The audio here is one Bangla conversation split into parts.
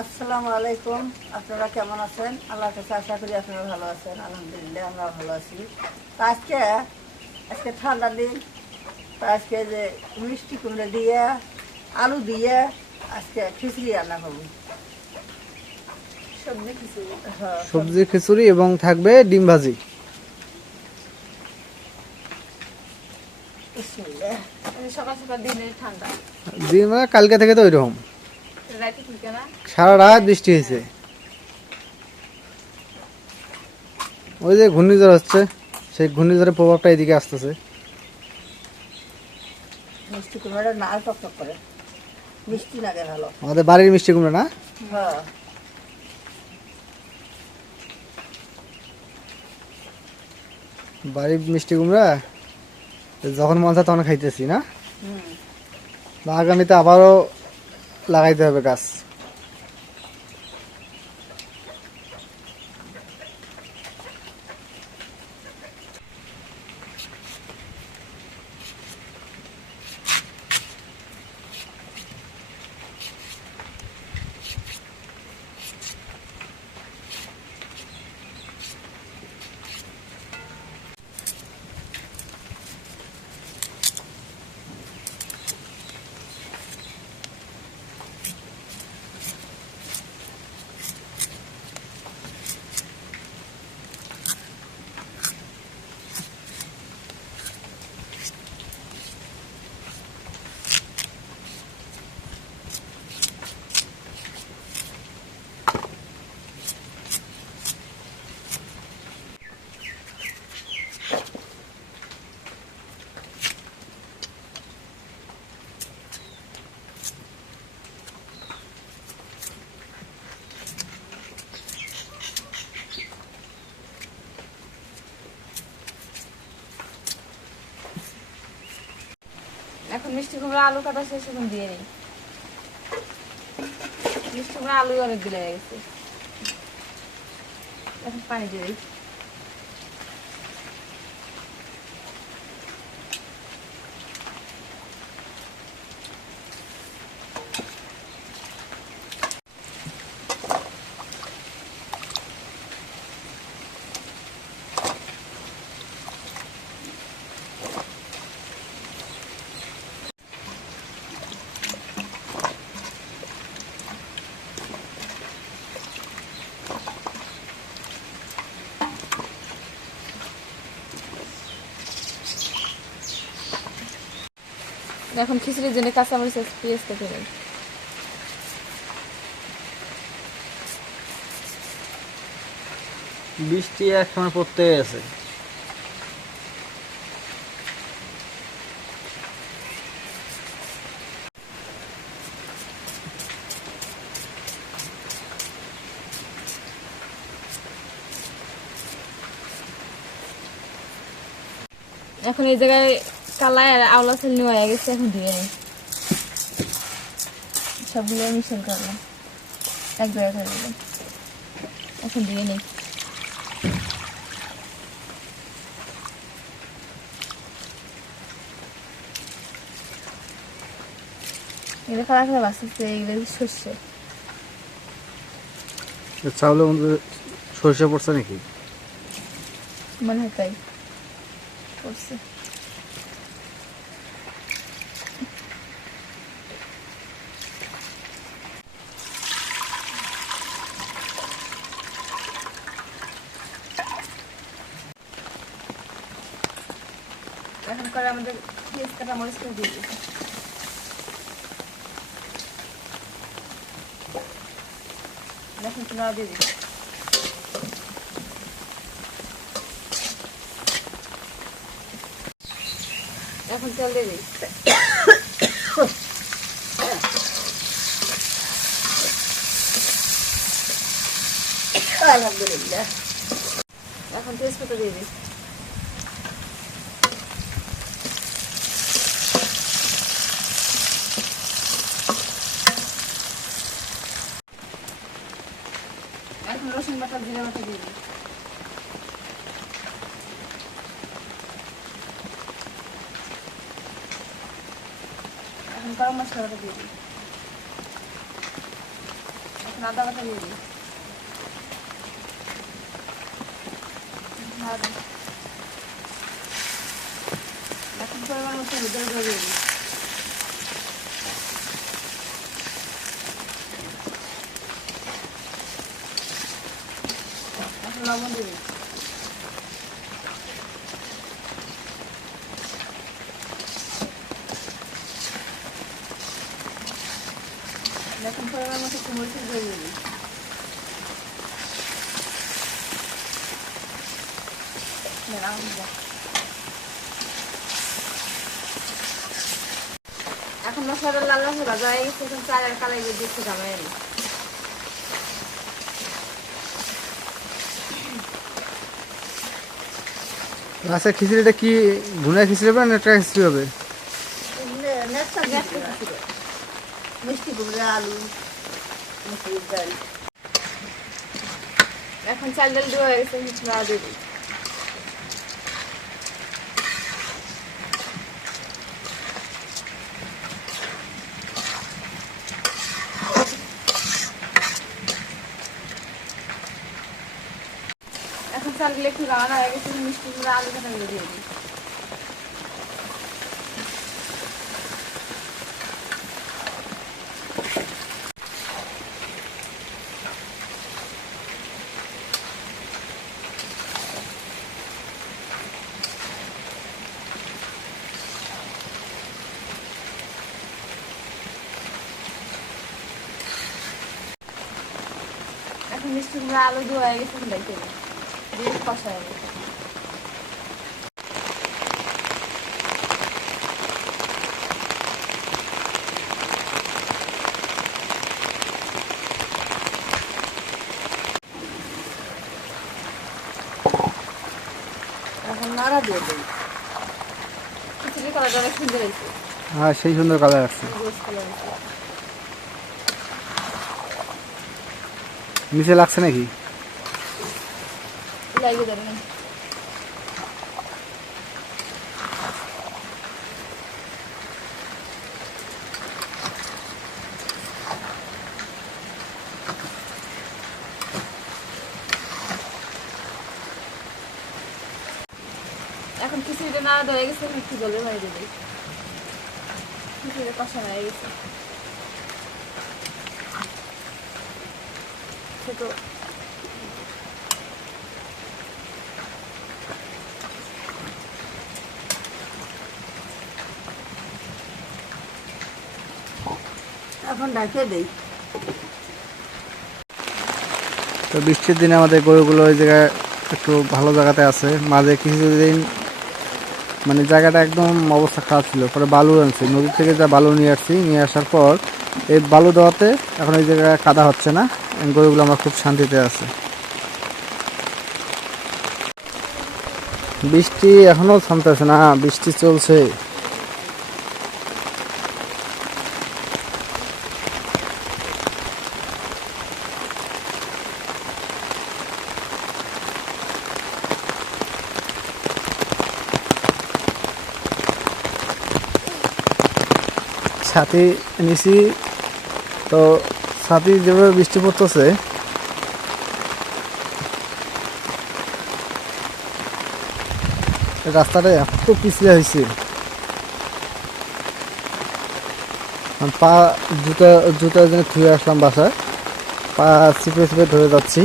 আসসালামু আলাইকুম। আপনারা কেমন আছেন? আল্লাহর কাছে আশা করি আপনারা ভালো আছেন। আলহামদুলিল্লাহ আমরা ভালো আছি। তা আজকে আজকে ঠান্ডা দিন। তা আজকে যে মিষ্টি কুমড়ো দিয়ে আলু দিয়ে আজকে খিচুড়ি রান্না করব। সবজি খিচুড়ি। হ্যাঁ সবজি খিচুড়ি এবং থাকবে ডিম ভাজি। সকাল সকাল দিনে ঠান্ডা। দিন মানে কালকে থেকে তো ওইরকম সারা রাত বৃষ্টি হয়েছে। ওই যে ঘূর্ণিঝড় হচ্ছে সেই ঘূর্ণিঝড়ের প্রভাবটা এদিকে আসতেছে। আমাদের বাড়ির মিষ্টি কুমড়া না? হ্যাঁ। বাড়ির মিষ্টি কুমড়া যখন মন তখন খাইতেছি না। আগামীতে আবারও লাগাইতে হবে গাছ। মিষ্টি কুমড়া আলু কাটা শেষ এখন দিয়ে নেই। মিষ্টি কুমড়া আলু অনেক দিলে গেছে। এখন পানি দিয়ে দিই। এখন খিচুড়ির জন্য কাঁচামরিচ আর পেঁয়াজ কেটে বৃষ্টি এক সময় পড়তে আছে এখন এই জায়গায় কালাই আর আওলা নেওয়া হয়ে গেছে এখন দিয়ে নেই। সবগুলো মিশন করলাম। এক জায়গায় করে দিলাম। এখন দিয়ে নেই। এগুলো খারাপ খারাপ আসতেছে এগুলো শস্য চাউলের মধ্যে সরিষা পড়ছে নাকি? মনে হয় তাই। করছে এখন করে আমাদের পেঁয়াজ কাটা মরিচ করে দিয়ে এখন তোমরা দিয়ে দিই এখন তেল দিয়ে দিই আলহামদুলিল্লাহ। এখন তেজপাতা দিয়ে দিই এখন রসুন বাটা, জিরা বাটা দিয়ে দিই। এখন গরম মশলাটা দিয়ে দিই। এখন আদা বাটা দিয়ে এখন পরিমাণ মতো হলুদের দিয়ে দিই এখন লবণ দিয়ে দিই এখন দিই মশলাটা লাল লাল ভাজা হয়ে গেছে এখন চালের কালাই জামাই আনি আচ্ছা খিচুড়িটা কি ভুনা খিচুড়ি হবে না একটা খিচুড়ি হবে নে- নেক্সট নেক্সট কিছু মিষ্টি কুমড়া, আলু মুসুরির ডাল। এখন চাল ডাল দেওয়া হয়ে গেছে মশলা দিয়ে এখন চালগুলো একটু রান্না হয়ে গেছে, মিষ্টি গুলো আলু কাটাগুলো দিয়ে দিই। এখন মিষ্টি গুলো আলু দেওয়া হয়ে গেছে দেখে দিয়ে কষা হয়ে গেছে এখন নাড়া দিয়ে দিই খিচুড়ি করাটা অনেক সুন্দর হয়েছে হ্যাঁ সেই সুন্দর কালার আসছে নিচে লাগছে নাকি লাগিয়ে দেবেন এখন খিচুড়িটা নাড়া দেওয়া হয়ে গেছে এখন একটু জলের বাইরে দিই খিচুড়িটা কষা হয়ে গেছে। ঢাকিয়ে দিই। তো বৃষ্টির দিনে আমাদের গরুগুলো ওই জায়গায় একটু ভালো জায়গাতে আছে। মাঝে কিছুদিন মানে জায়গাটা একদম অবস্থা খারাপ ছিল, পরে বালু আনছি। নদী থেকে যা বালু নিয়ে আসছি, নিয়ে আসার পর এই বালু দেওয়াতে এখন ওই জায়গায় কাদা হচ্ছে না। গরুগুলো আমার খুব শান্তিতে আছে। বৃষ্টি এখনও থামতেছে না বৃষ্টি চলছে। ছাতি নিছি তো ছাতি যেভাবে বৃষ্টি পড়তেছে রাস্তাটা এত পিছিয়ে হয়েছে। পা জুতা জুতা যেন ধুয়ে আসলাম বাসায়, পা চিপে চিপে ধরে যাচ্ছি।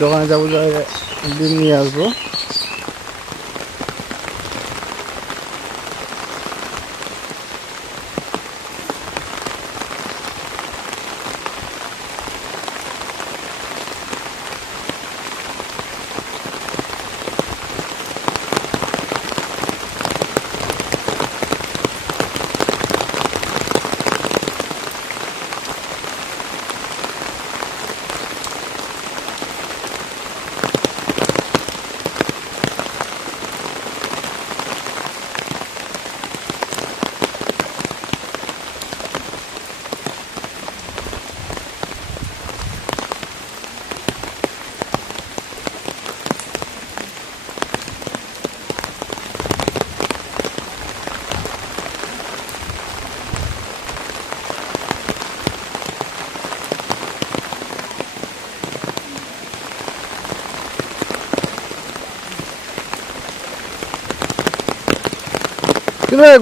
দোকানে যাব, ডিম নিয়ে আসব।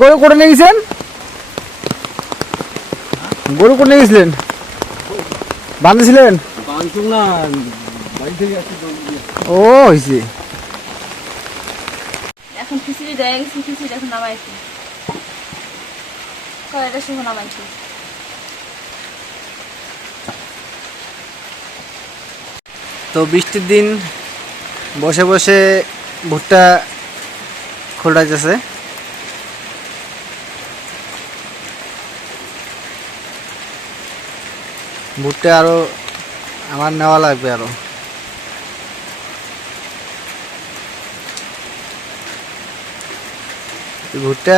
গরু করে নিয়ে গেছেন? গরু করে নিয়ে গেছিলেন? বাঁধেছিলেন? ও হয়েছে। এখন খিচুড়ি দেয় গেছি খিচুড়ি এখন নামাইছি কয়টার সময় নামাইছি তো বৃষ্টির দিন বসে বসে ভুট্টা খোলাইতেছে ভুট্টা আরও আমার নেওয়া লাগবে আরও। ভুট্টা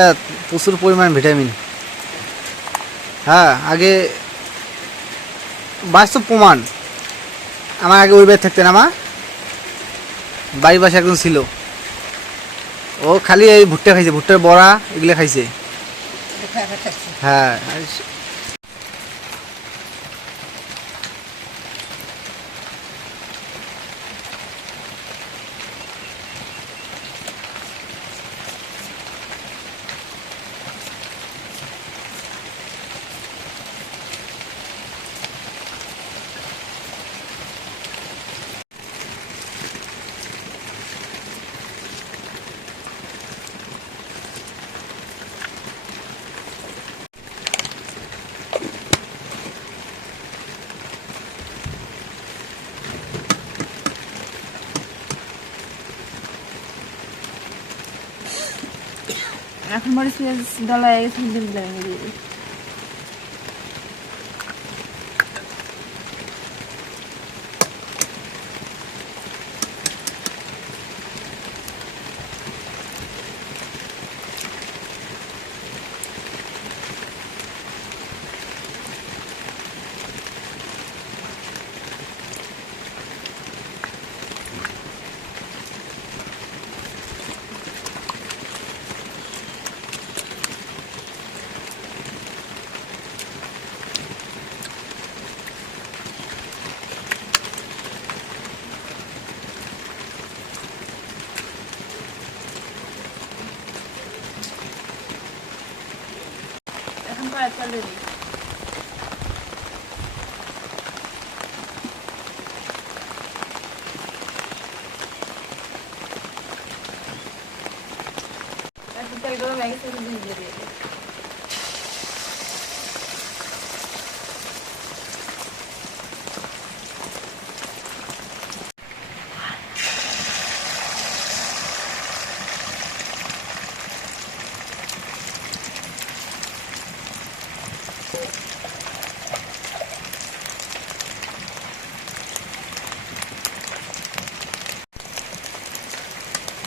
প্রচুর পরিমাণ ভিটামিন। হ্যাঁ আগে বাস্তব প্রমাণ। আমার আগে ওই বাড়ি থাকতেন আমার বাড়ির পাশে একজন ছিল। ও খালি এই ভুট্টা খাইছে ভুট্টার বড়া এগুলো খাইছে। হ্যাঁ আর সে- এখন তেল গরম হয়ে গেছে এখন দিয়ে দিই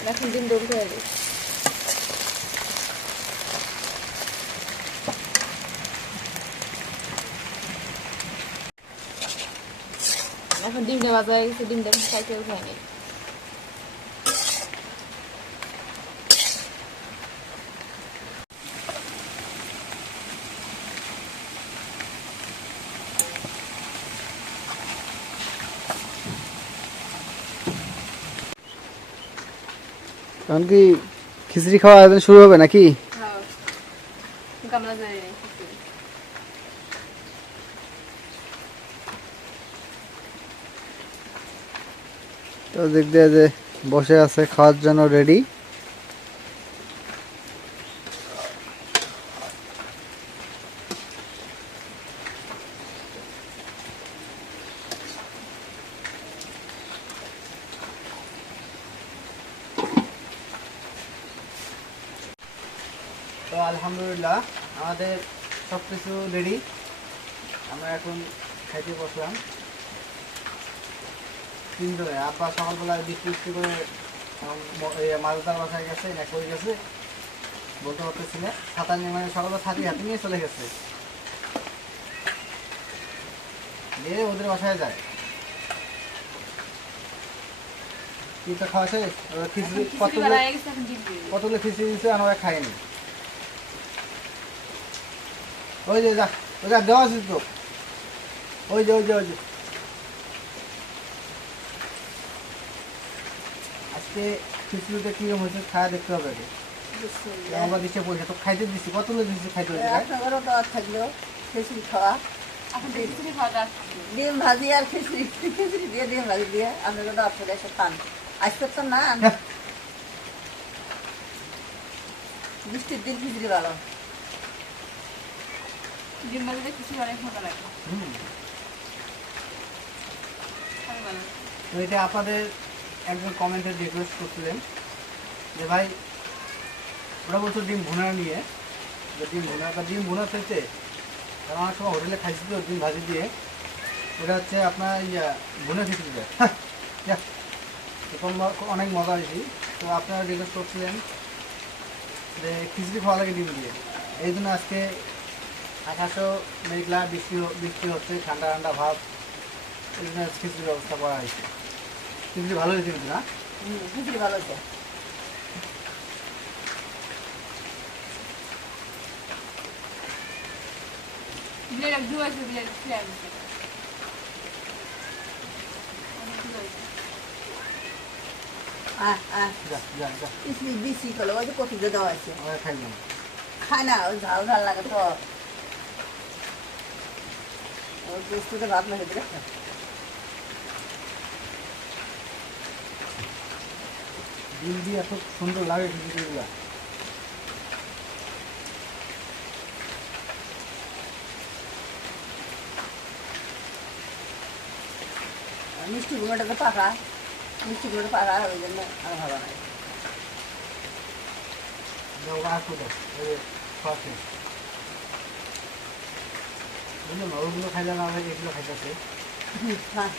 এখন দিন দৌড় করে দিই এখন ডিমটা বাজা হয়ে গেছে ডিমটা এখন খাইতেও খায়নি এখন কি খিচড়ি খাওয়া শুরু হবে নাকি হ্যাঁ গামলা যায় তো দিয়ে যে বসে আছে খাওয়ার জন্য রেডি তো আলহামদুলিল্লাহ আমাদের সব কিছু রেডি আমরা এখন খাইতে বসলাম তিনজনে আব্বা সকালবেলা বৃষ্টি বৃষ্টি করে মালদার বাসায় গেছে না কই গেছে? বলতে পারতেছি না। ছাতা নিয়ে মানে সকালবেলা ছাতি হাতে নিয়ে চলে গেছে। দিয়ে ওদের বাসায় যায়। কি তো খাওয়া শেষ? খিচড়ি কতগুলো। কতগুলো খিচড়ি দিচ্ছে আর ওরা খায়নি ওই যে যা ওই যা দেওয়া ওই যে ওই যে ওই যে। আজকে খিচুড়িটা কীরকম হয়েছে খাওয়া দেখতে হবে আগে। আমার দিচ্ছে পয়সা? তো খাইতে দিচ্ছি কত লোক দিচ্ছি খাইতে থাকলেও খিচুড়ি খাওয়া। ডিম ভাজি আর খিচুড়ি। খিচুড়ি দিয়ে ডিম ভাজি দিয়ে আপনাকে দাওয়াত করে এসে খান আজকে তো না। বৃষ্টির দিন খিচুড়ি ভালো। ডিম ভাজিতে খিচুড়ি অনেক মজা লাগে। হুম। ভালো ভালো তো এটা আপনাদের একজন কমেন্টে রিকোয়েস্ট করছিলেন যে, ভাই, ওরা বলছো ডিম ভুনা নিয়ে, যে ডিম ভুনা, বা ডিম ভুনা থেকে কারণ অনেক সময় হোটেলে খাইছি তো, ডিম ভাজি দিয়ে। ওটা হচ্ছে আপনার ইয়া, ভুনা খিচুড়ি দেয় অনেক মজা হয়েছি। তো আপনারা রিকোয়েস্ট করছিলেন যে, খিচুড়ি খাওয়া লাগে ডিম দিয়ে। এই জন্য আজকে আকাশও মেঘলা বৃষ্টি বৃষ্টি হচ্ছে, ঠান্ডা ঠান্ডা ভাব। এই জন্য খিচুড়ির ব্যবস্থা করা হয়েছে। খিচুড়ি ভালো হয়েছে না হুম খিচুড়ি ভালো হয়েছে। দিয়ে দেওয়া আছে। আমরা খাইলাম খায় না ঝাল ঝাল লাগে তো ওই বস্তুতে ভাত না খেতে ডিম দিয়ে এত সুন্দর লাগে খিচুড়িগুলো মিষ্টি কুমড়োটা তো পাকা। মিষ্টি কুমড়োটা পাকা ওই জন্য আর ভালো লাগে খাইলে না এগুলো খাইতেছে। হ্যাঁ।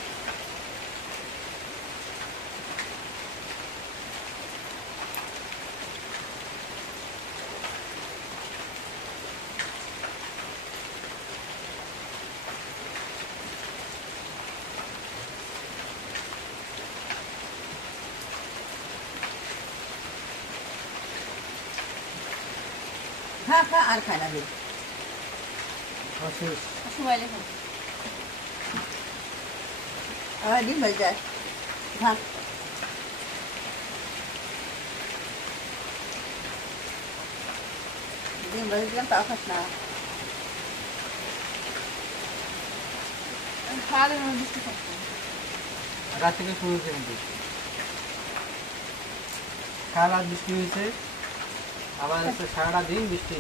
খা খা আর খায় না দিন শেষ সময় লেখো আবার ডিম ভেজে যায় খা ডিম ভেজে দিলাম তাও খাস না খাওয়া দাওয়া বৃষ্টি থাকতো রাত থেকে শুরু হয়েছে কিন্তু কাল রাত বৃষ্টি হয়েছে আবার সারাটা দিন বৃষ্টি।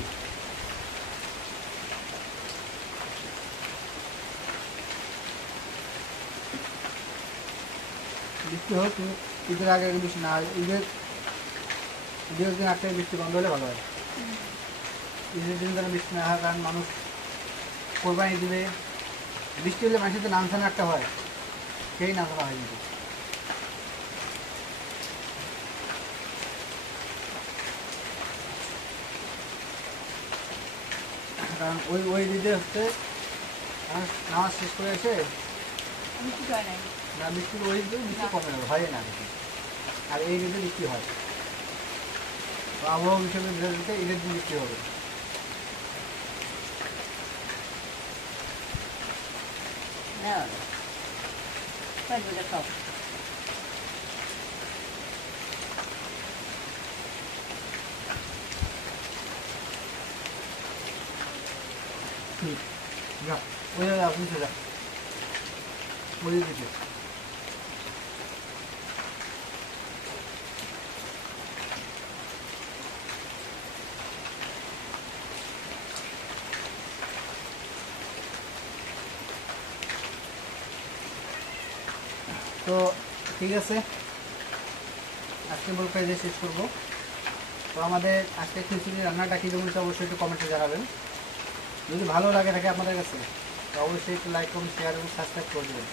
বৃষ্টি হোক, ঈদের আগে আগে বৃষ্টি না হয়। ঈদের ঈদের দিন আটটায় বৃষ্টি বন্ধ হলে ভালো হয়। ঈদের দিন যেন বৃষ্টি না হয়, কারণ মানুষ কোরবানি দিবে বৃষ্টি হলে মানুষের তো নামসান একটা হয়। সেই নামসানা হয় কিন্তু কারণ ওই ওই দিতে হচ্ছে নামাজ- নামাজ শেষ করে এসে না বৃষ্টি ওই দিতে বৃষ্টি কমে যাবে হয় না। আর এই দিতে বৃষ্টি হয়। আবহাওয়া হিসেবে দিতে ঈদের দিন বৃষ্টি হবে। না খাই বলে খাও ঠিক যা আপনি যা। তো ঠিক আছে। আজকে বলতে যে শেষ করব। তো আমাদের আজকে খিচুড়ি রান্নাটা কী রকম অবশ্যই একটু কমেন্টে জানাবেন। যদি ভালো লাগে থাকে আপনাদের কাছে অবশ্যই একটু লাইক করুন শেয়ার এবং সাবস্ক্রাইব করে দেবেন।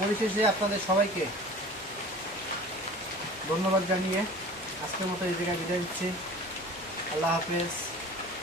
পরিশেষে আপনাদের সবাইকে ধন্যবাদ জানিয়ে আজকের মতো এই জায়গায় বিদায় দিচ্ছি আল্লাহ হাফেজ।